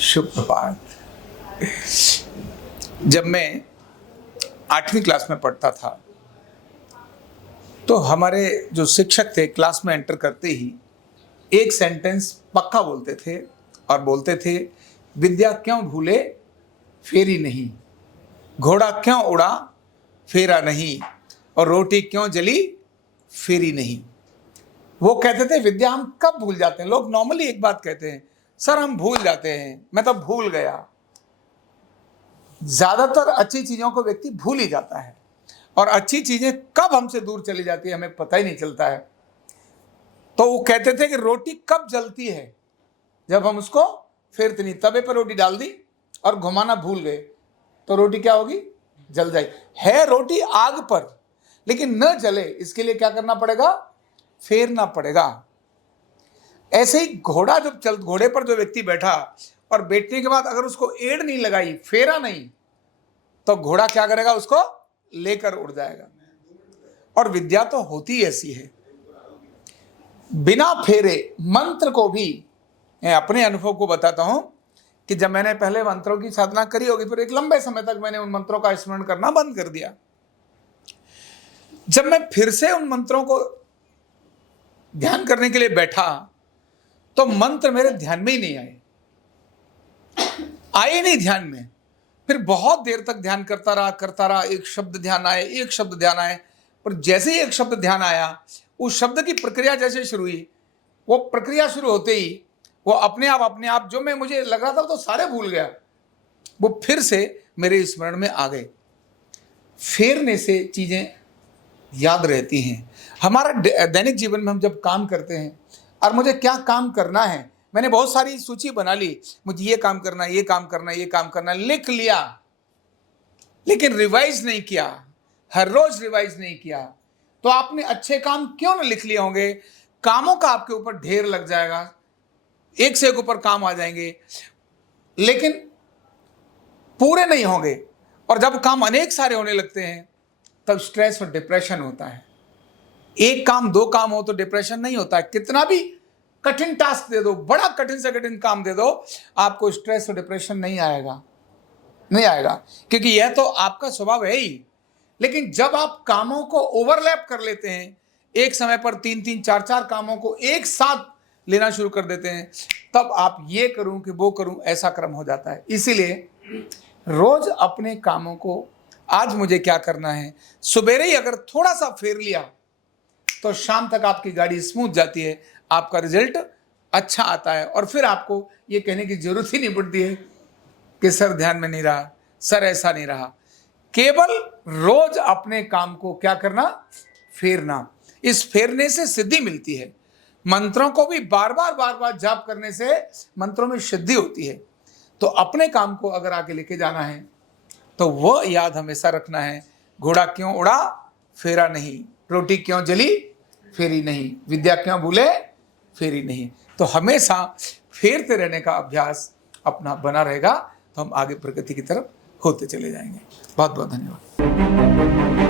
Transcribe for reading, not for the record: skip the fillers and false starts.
शुभ प्रभात। जब मैं 8वीं क्लास में पढ़ता था तो हमारे जो शिक्षक थे क्लास में एंटर करते ही एक सेंटेंस पक्का बोलते थे और बोलते थे, विद्या क्यों भूले फेरी नहीं, घोड़ा क्यों उड़ा फेरा नहीं, और रोटी क्यों जली फेरी नहीं। वो कहते थे विद्या हम कब भूल जाते हैं। लोग नॉर्मली एक बात कहते हैं, सर हम भूल जाते हैं, मैं तो भूल गया। ज्यादातर अच्छी चीजों को व्यक्ति भूल ही जाता है और अच्छी चीजें कब हमसे दूर चली जाती है हमें पता ही नहीं चलता है। तो वो कहते थे कि रोटी कब जलती है, जब हम उसको फेरते नहीं। तवे पर रोटी डाल दी और घुमाना भूल गए तो रोटी क्या होगी, जल जाएगी। है रोटी आग पर लेकिन न जले, इसके लिए क्या करना पड़ेगा, फेरना पड़ेगा। ऐसे ही घोड़े पर जो व्यक्ति बैठा और बैठने के बाद अगर उसको एड़ नहीं लगाई, फेरा नहीं, तो घोड़ा क्या करेगा, उसको लेकर उड़ जाएगा। और विद्या तो होती ऐसी है, बिना फेरे मंत्र को भी, मैं अपने अनुभव को बताता हूं कि जब मैंने पहले मंत्रों की साधना करी होगी, फिर एक लंबे समय तक मैंने उन मंत्रों का स्मरण करना बंद कर दिया। जब मैं फिर से उन मंत्रों को ध्यान करने के लिए बैठा तो मंत्र मेरे ध्यान में ही नहीं आए नहीं ध्यान में। फिर बहुत देर तक ध्यान करता रहा, एक शब्द ध्यान आए, पर जैसे ही एक शब्द ध्यान आया, उस शब्द की प्रक्रिया जैसे शुरू हुई, वो प्रक्रिया शुरू होते ही वो अपने आप जो मैं मुझे लग रहा था तो सारे भूल गया, वो फिर से मेरे स्मरण में आ गए। फेरने से चीजें याद रहती हैं। हमारा दैनिक जीवन में हम जब काम करते हैं और मुझे क्या काम करना है, मैंने बहुत सारी सूची बना ली, मुझे ये काम करना है, ये काम करना है, ये काम करना है, लिख लिया, लेकिन रिवाइज नहीं किया, हर रोज रिवाइज नहीं किया। तो आपने अच्छे काम क्यों ना लिख लिए होंगे, कामों का आपके ऊपर ढेर लग जाएगा, एक से एक ऊपर काम आ जाएंगे, लेकिन पूरे नहीं होंगे। और जब काम अनेक सारे होने लगते हैं तब स्ट्रेस और डिप्रेशन होता है। एक काम दो काम हो तो डिप्रेशन नहीं होता है। कितना भी कठिन टास्क दे दो, बड़ा कठिन से कठिन काम दे दो, आपको स्ट्रेस और डिप्रेशन नहीं आएगा, क्योंकि यह तो आपका स्वभाव है ही। लेकिन जब आप कामों को ओवरलैप कर लेते हैं, एक समय पर 3-3, 4-4 कामों को एक साथ लेना शुरू कर देते हैं, तब आप ये करूं कि वो करूं, ऐसा क्रम हो जाता है। इसीलिए रोज अपने कामों को, आज मुझे क्या करना है, सुबेरे ही अगर थोड़ा सा फेर लिया तो शाम तक आपकी गाड़ी स्मूथ जाती है, आपका रिजल्ट अच्छा आता है। और फिर आपको ये कहने की जरूरत ही नहीं पड़ती है कि सर ध्यान में नहीं रहा, सर ऐसा नहीं रहा। केवल रोज अपने काम को क्या करना, फेरना। इस फेरने से सिद्धि मिलती है। मंत्रों को भी बार बार जाप करने से मंत्रों में सिद्धि होती है। तो अपने काम को अगर आगे लेके जाना है तो वो याद हमेशा रखना है, घोड़ा क्यों उड़ा फेरा नहीं, रोटी क्यों जली फेरी नहीं, विद्या क्यों भूले फेरी नहीं। तो हमेशा फेरते रहने का अभ्यास अपना बना रहेगा तो हम आगे प्रगति की तरफ होते चले जाएंगे। बहुत बहुत धन्यवाद।